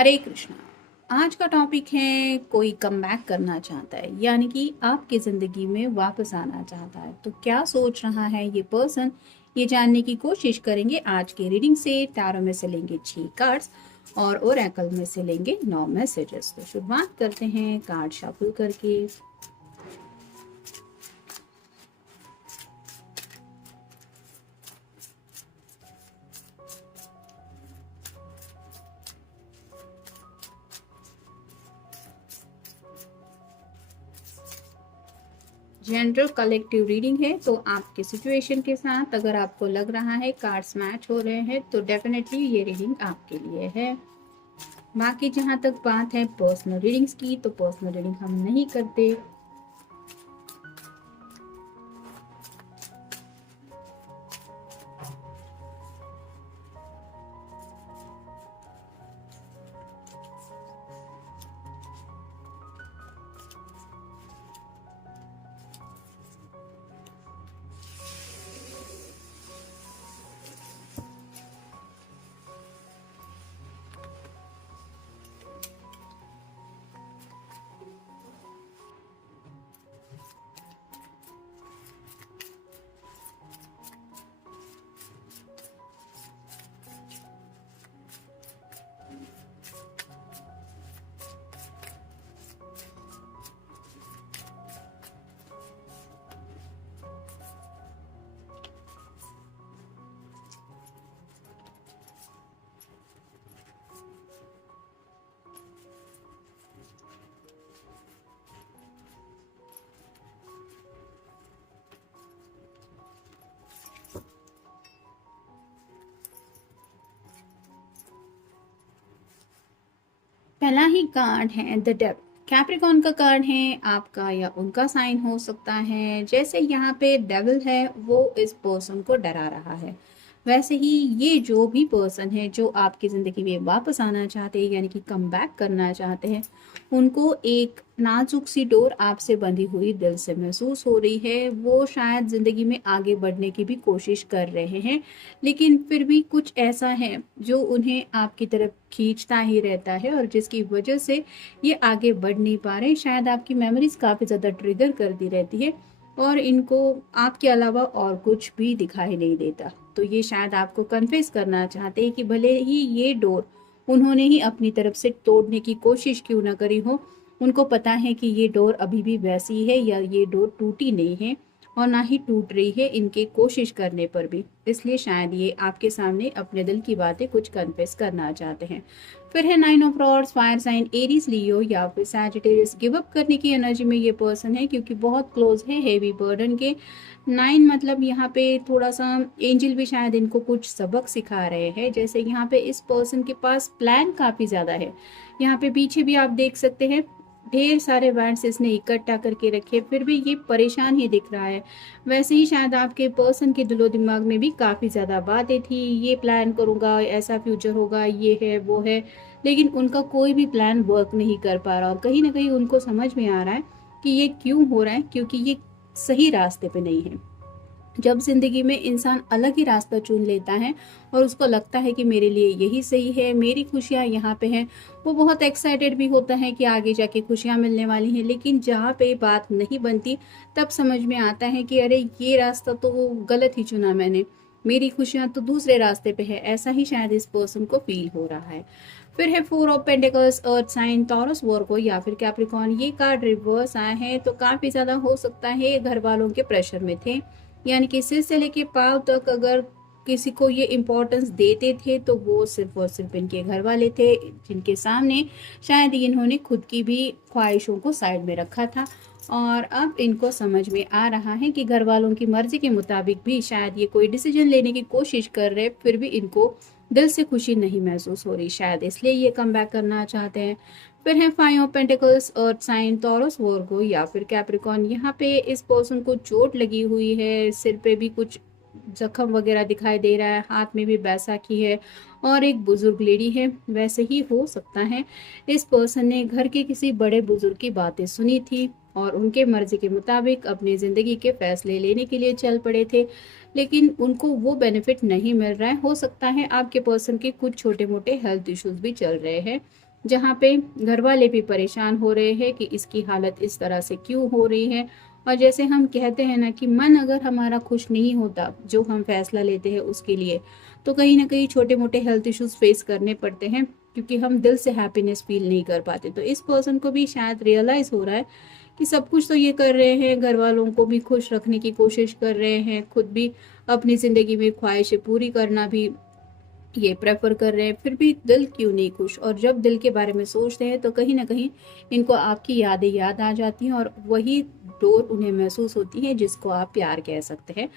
हरे कृष्णा। आज का टॉपिक है कोई कमबैक करना चाहता है, यानी कि आपकी ज़िंदगी में वापस आना चाहता है। तो क्या सोच रहा है ये पर्सन, ये जानने की कोशिश करेंगे आज के रीडिंग से। टैरो में से लेंगे 6 कार्ड्स और ओरेकल में से लेंगे 9 मैसेजेस। तो शुरुआत करते हैं कार्ड शफल करके। जनरल कलेक्टिव रीडिंग है, तो आपके सिचुएशन के साथ अगर आपको लग रहा है कार्ड्स मैच हो रहे हैं तो डेफिनेटली ये रीडिंग आपके लिए है। बाकी जहाँ तक बात है पर्सनल रीडिंग्स की, तो पर्सनल रीडिंग हम नहीं करते। पहला ही कार्ड है द डेविल। कैप्रिकॉर्न का कार्ड है, आपका या उनका साइन हो सकता है। जैसे यहाँ पे डेविल है वो इस पर्सन को डरा रहा है, वैसे ही ये जो भी पर्सन है जो आपकी ज़िंदगी में वापस आना चाहते हैं, यानी कि कम बैक करना चाहते हैं, उनको एक नाजुक सी डोर आपसे बंधी हुई दिल से महसूस हो रही है। वो शायद ज़िंदगी में आगे बढ़ने की भी कोशिश कर रहे हैं, लेकिन फिर भी कुछ ऐसा है जो उन्हें आपकी तरफ खींचता ही रहता है और जिसकी वजह से ये आगे बढ़ नहीं पा रहे। शायद आपकी मेमोरीज काफ़ी ज़्यादा ट्रिगर करती रहती है और इनको आपके अलावा और कुछ भी दिखाई नहीं देता। तो ये शायद आपको कन्फेस करना चाहते हैं कि भले ही ये डोर उन्होंने ही अपनी तरफ से तोड़ने की कोशिश क्यों ना करी हो, उनको पता है कि ये डोर अभी भी वैसी है या ये डोर टूटी नहीं है और ना ही टूट रही है इनके कोशिश करने पर भी। इसलिए शायद ये आपके सामने अपने दिल की बातें कुछ कन्फेस करना चाहते हैं। फिर है 9 of rods, fire sign Aries, Leo या फिर सैजिटेरियस। गिव अप करने की एनर्जी में ये पर्सन है क्योंकि बहुत क्लोज है हेवी बर्डन के। 9 मतलब यहाँ पे थोड़ा सा एंजल भी शायद इनको कुछ सबक सिखा रहे हैं। जैसे यहाँ पे इस पर्सन के पास प्लान काफ़ी ज़्यादा है। यहाँ पे पीछे भी आप देख सकते हैं ढेर सारे बैंड्स इसने इकट्ठा करके रखे, फिर भी ये परेशान ही दिख रहा है। वैसे ही शायद आपके पर्सन के दिलो दिमाग में भी काफ़ी ज़्यादा बातें थी, ये प्लान करूँगा, ऐसा फ्यूचर होगा, ये है वो है, लेकिन उनका कोई भी प्लान वर्क नहीं कर पा रहा। और कहीं ना कहीं उनको समझ में आ रहा है कि ये क्यों हो रहा है, क्योंकि ये सही रास्ते पे नहीं है। जब जिंदगी में इंसान अलग ही रास्ता चुन लेता है और उसको लगता है कि मेरे लिए यही सही है, मेरी खुशियाँ यहाँ पे हैं, वो बहुत एक्साइटेड भी होता है कि आगे जाके खुशियाँ मिलने वाली हैं। लेकिन जहाँ पे बात नहीं बनती तब समझ में आता है कि अरे ये रास्ता तो वो गलत ही चुना मैंने, मेरी खुशियाँ तो दूसरे रास्ते पे है। ऐसा ही शायद इस पर्सन को फील हो रहा है। फिर है 4 of pentacles, earth sign, Taurus, Virgo या फिर कैप्रिकॉर्न। ये कार्ड रिवर्स आए हैं, तो काफ़ी ज़्यादा हो सकता है घर वालों के प्रेशर में थे, यानी कि सिर से लेके पाँव तक अगर किसी को ये इम्पोर्टेंस देते थे तो वो सिर्फ और सिर्फ इनके घर वाले थे, जिनके सामने शायद इन्होंने खुद की भी ख्वाहिशों को साइड में रखा था। और अब इनको समझ में आ रहा है कि घर वालों की मर्जी के मुताबिक भी शायद ये कोई डिसीजन लेने की कोशिश कर रहे, फिर भी इनको दिल से खुशी नहीं महसूस हो रही, शायद इसलिए ये कम बैक करना चाहते हैं। फिर है 5 of pentacles, earth sign, Taurus, Virgo या फिर कैप्रिकॉर्न। यहाँ पे इस पर्सन को चोट लगी हुई है, सिर पे भी कुछ जख्म वगैरह दिखाई दे रहा है, हाथ में भी बैसाखी है और एक बुजुर्ग लेडी है। वैसे ही हो सकता है इस पर्सन ने घर के किसी बड़े बुजुर्ग की बातें सुनी थी और उनके मर्जी के मुताबिक अपनी ज़िंदगी के फैसले लेने के लिए चल पड़े थे, लेकिन उनको वो बेनिफिट नहीं मिल रहा है। हो सकता है आपके पर्सन के कुछ छोटे मोटे हेल्थ इश्यूज भी चल रहे हैं, जहाँ पे घर वाले भी परेशान हो रहे हैं कि इसकी हालत इस तरह से क्यों हो रही है। और जैसे हम कहते हैं ना कि मन अगर हमारा खुश नहीं होता जो हम फैसला लेते हैं उसके लिए, तो कहीं ना कहीं छोटे मोटे हेल्थ इश्यूज फेस करने पड़ते हैं, क्योंकि हम दिल से हैप्पीनेस फील नहीं कर पाते। तो इस पर्सन को भी शायद रियलाइज हो रहा है कि सब कुछ तो ये कर रहे हैं, घर वालों को भी खुश रखने की कोशिश कर रहे हैं, खुद भी अपनी ज़िंदगी में ख्वाहिशें पूरी करना भी ये प्रेफर कर रहे हैं, फिर भी दिल क्यों नहीं खुश। और जब दिल के बारे में सोचते हैं तो कहीं ना कहीं इनको आपकी यादें याद आ जाती हैं और वही डोर उन्हें महसूस होती है जिसको आप प्यार कह सकते हैं।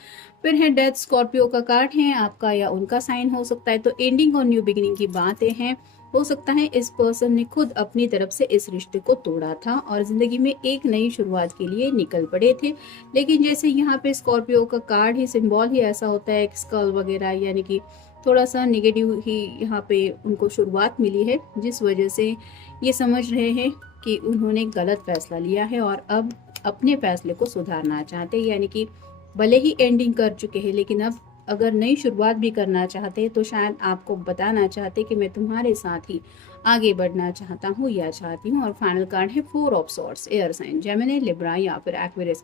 फिर है डेथ, स्कॉर्पियो का कार्ड है, आपका या उनका साइन हो सकता है। तो एंडिंग और न्यू बिगिनिंग की बातें हैं। हो सकता है इस पर्सन ने खुद अपनी तरफ से इस रिश्ते को तोड़ा था और जिंदगी में एक नई शुरुआत के लिए निकल पड़े थे। लेकिन जैसे यहाँ पे स्कॉर्पियो का कार्ड ही, सिंबल ही ऐसा होता है, स्कल वगैरह, यानी कि थोड़ा सा नेगेटिव ही यहाँ पे उनको शुरुआत मिली है, जिस वजह से ये समझ रहे हैं कि उन्होंने गलत फैसला लिया है और अब अपने फैसले को सुधारना चाहते हैं। यानी कि भले ही एंडिंग कर चुके हैं लेकिन अब अगर नई शुरुआत भी करना चाहते हैं तो शायद आपको बताना चाहते कि मैं तुम्हारे साथ ही आगे बढ़ना चाहता हूँ या चाहती हूँ। और फाइनल कार्ड है 4 of swords, air sign, Gemini, Libra या फिर एक्वेरियस।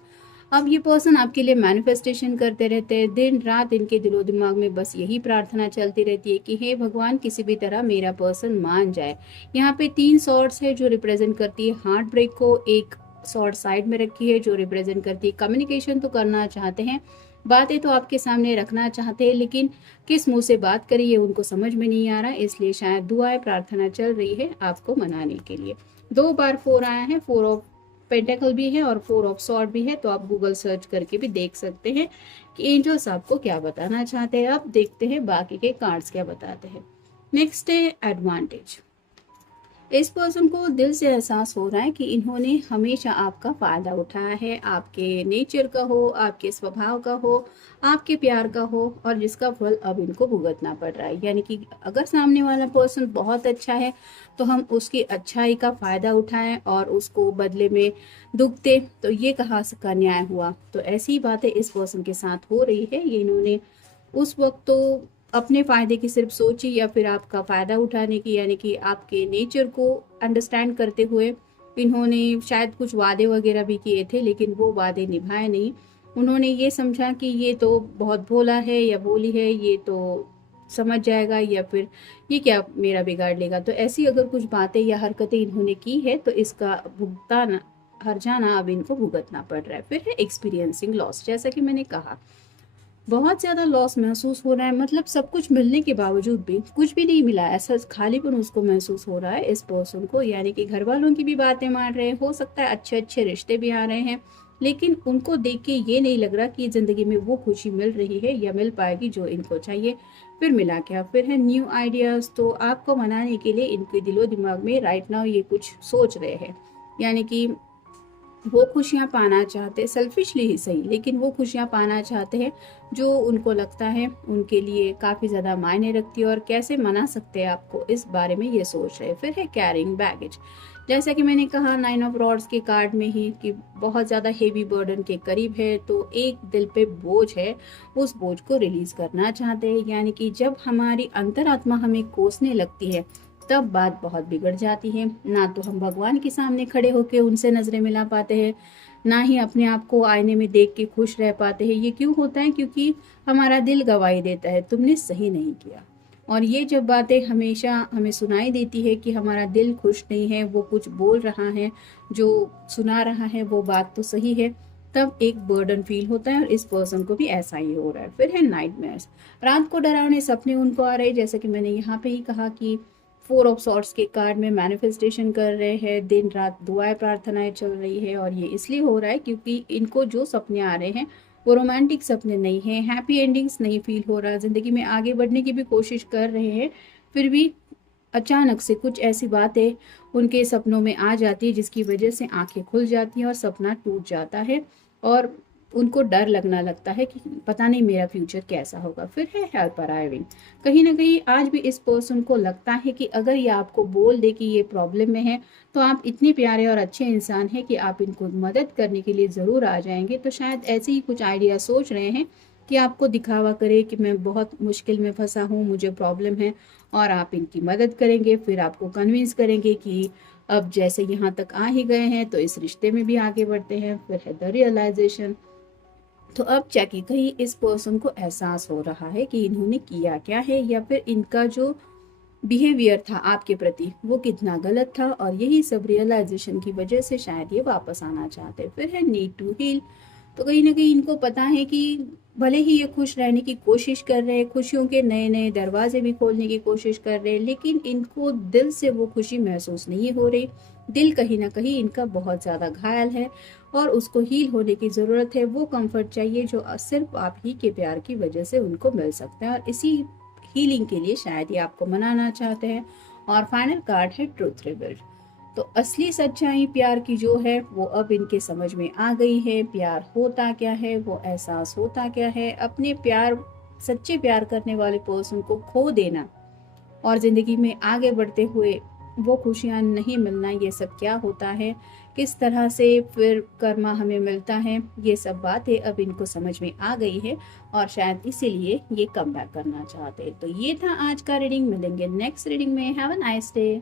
अब ये पर्सन आपके लिए मैनिफेस्टेशन करते रहते हैं, दिन रात इनके दिलो दिमाग में बस यही प्रार्थना चलती रहती है कि हे भगवान किसी भी तरह मेरा पर्सन मान जाए। यहाँ पे 3 सॉर्ड्स है जो रिप्रेजेंट करती है हार्ट ब्रेक को, एक सॉर्ड साइड में रखी है जो रिप्रेजेंट करती है कम्युनिकेशन तो करना चाहते हैं, बातें तो आपके सामने रखना चाहते हैं, लेकिन किस मुंह से बात करें ये उनको समझ में नहीं आ रहा, इसलिए शायद दुआएं प्रार्थना चल रही है आपको मनाने के लिए। 2 बार 4 आया है, 4 ऑफ पेंटेकल भी है और 4 ऑफ सॉर्ड भी है। तो आप गूगल सर्च करके भी देख सकते हैं कि एंजल्स आपको क्या बताना चाहते हैं। अब देखते हैं बाकी के कार्ड्स क्या बताते हैं। नेक्स्ट है एडवांटेज। इस पर्सन को दिल से एहसास हो रहा है कि इन्होंने हमेशा आपका फायदा उठाया है, आपके नेचर का हो, आपके स्वभाव का हो, आपके प्यार का हो, और जिसका फल अब इनको भुगतना पड़ रहा है। यानी कि अगर सामने वाला पर्सन बहुत अच्छा है तो हम उसकी अच्छाई का फायदा उठाएं और उसको बदले में दुख दे, तो ये कहाँ से का न्याय हुआ। तो ऐसी बातें इस पर्सन के साथ हो रही है। ये इन्होंने उस वक्त तो अपने फ़ायदे की सिर्फ सोची या फिर आपका फ़ायदा उठाने की, यानी कि आपके नेचर को अंडरस्टैंड करते हुए इन्होंने शायद कुछ वादे वगैरह भी किए थे, लेकिन वो वादे निभाए नहीं। उन्होंने ये समझा कि ये तो बहुत भोला है या भोली है, ये तो समझ जाएगा या फिर ये क्या मेरा बिगाड़ लेगा। तो ऐसी अगर कुछ बातें या हरकतें इन्होंने की है तो इसका भुगतान, हर्जाना अब इनको भुगतना पड़ रहा है। फिर है एक्सपीरियंसिंग लॉस। जैसा कि मैंने कहा, बहुत ज़्यादा लॉस महसूस हो रहा है, मतलब सब कुछ मिलने के बावजूद भी कुछ भी नहीं मिला, ऐसा खालीपन उसको महसूस हो रहा है इस पर्सन को। यानी कि घर वालों की भी बातें मान रहे हैं, हो सकता है अच्छे अच्छे रिश्ते भी आ रहे हैं, लेकिन उनको देख के ये नहीं लग रहा कि ज़िंदगी में वो खुशी मिल रही है या मिल पाएगी जो इनको चाहिए। फिर मिला क्या, फिर है न्यू आइडियाज़। तो आपको मनाने के लिए इनके दिलो दिमाग में राइट नाउ ये कुछ सोच रहे हैं, यानी कि वो खुशियाँ पाना चाहते हैं, सेल्फिशली ही सही, लेकिन वो खुशियाँ पाना चाहते हैं जो उनको लगता है उनके लिए काफ़ी ज़्यादा मायने रखती है। और कैसे मना सकते हैं आपको, इस बारे में ये सोच रहे हैं। फिर है कैरिंग बैगेज। जैसा कि मैंने कहा 9 ऑफ रॉड्स के कार्ड में ही कि बहुत ज़्यादा हेवी बर्डन के करीब है, तो एक दिल पे बोझ है, उस बोझ को रिलीज़ करना चाहते हैं। यानी कि जब हमारी अंतरात्मा हमें कोसने लगती है तब बात बहुत बिगड़ जाती है। ना तो हम भगवान के सामने खड़े होकर उनसे नजरें मिला पाते हैं, ना ही अपने आप को आईने में देख के खुश रह पाते हैं। ये क्यों होता है? क्योंकि हमारा दिल गवाही देता है तुमने सही नहीं किया। और ये जब बातें हमेशा हमें सुनाई देती है कि हमारा दिल खुश नहीं है, वो कुछ बोल रहा है, जो सुना रहा है वो बात तो सही है, तब एक बर्डन फील होता है और इस पर्सन को भी ऐसा ही हो रहा है। फिर है नाइटमेयर्स। रात को डरावने सपने उनको आ रहे हैं, जैसे कि मैंने यहाँ पे ही कहा कि 4 ऑफ सॉर्ड्स के कार्ड में मैनिफेस्टेशन कर रहे हैं, दिन रात दुआएं प्रार्थनाएं चल रही है। और ये इसलिए हो रहा है क्योंकि इनको जो सपने आ रहे हैं वो रोमांटिक सपने नहीं है, हैप्पी एंडिंग्स नहीं फील हो रहा, ज़िंदगी में आगे बढ़ने की भी कोशिश कर रहे हैं, फिर भी अचानक से कुछ ऐसी बातें उनके सपनों में आ जाती है जिसकी वजह से आंखें खुल जाती हैं और सपना टूट जाता है और उनको डर लगना लगता है कि पता नहीं मेरा फ्यूचर कैसा होगा। फिर है हेल्प अराइविंग। कहीं ना कहीं आज भी इस पर्सन को लगता है कि अगर ये आपको बोल दे कि ये प्रॉब्लम में है तो आप इतने प्यारे और अच्छे इंसान हैं कि आप इनको मदद करने के लिए ज़रूर आ जाएंगे। तो शायद ऐसे ही कुछ आइडिया सोच रहे हैं कि आपको दिखावा करे कि मैं बहुत मुश्किल में फंसा हूँ, मुझे प्रॉब्लम है, और आप इनकी मदद करेंगे। फिर आपको कन्विंस करेंगे कि अब जैसे यहाँ तक आ ही गए हैं तो इस रिश्ते में भी आगे बढ़ते हैं। फिर है द रियलाइजेशन। तो अब जैकी कहीं इस पर्सन को एहसास हो रहा है कि इन्होंने किया क्या है, या फिर इनका जो बिहेवियर था आपके प्रति वो कितना गलत था, और यही सब रियलाइजेशन की वजह से शायद ये वापस आना चाहते हैं। फिर है नीड टू हील। तो कहीं ना कहीं इनको पता है कि भले ही ये खुश रहने की कोशिश कर रहे हैं, खुशियों के नए नए दरवाजे भी खोलने की कोशिश कर रहे हैं, लेकिन इनको दिल से वो खुशी महसूस नहीं हो रही। दिल कहीं ना कहीं इनका बहुत ज़्यादा घायल है और उसको हील होने की ज़रूरत है। वो कंफर्ट चाहिए जो सिर्फ आप ही के प्यार की वजह से उनको मिल सकता है, और इसी हीलिंग के लिए शायद ये आपको मनाना चाहते हैं। और फाइनल कार्ड है ट्रूथ रिवील्ड। तो असली सच्चाई प्यार की जो है वो अब इनके समझ में आ गई है। प्यार होता क्या है, वो एहसास होता क्या है, अपने प्यार, सच्चे प्यार करने वाले पर्सन को खो देना और जिंदगी में आगे बढ़ते हुए वो खुशियां नहीं मिलना, ये सब क्या होता है, किस तरह से फिर कर्मा हमें मिलता है, ये सब बातें अब इनको समझ में आ गई है और शायद इसीलिए ये कम बैक करना चाहते हैं। तो ये था आज का रीडिंग। मिलेंगे नेक्स्ट रीडिंग में। Have a nice day.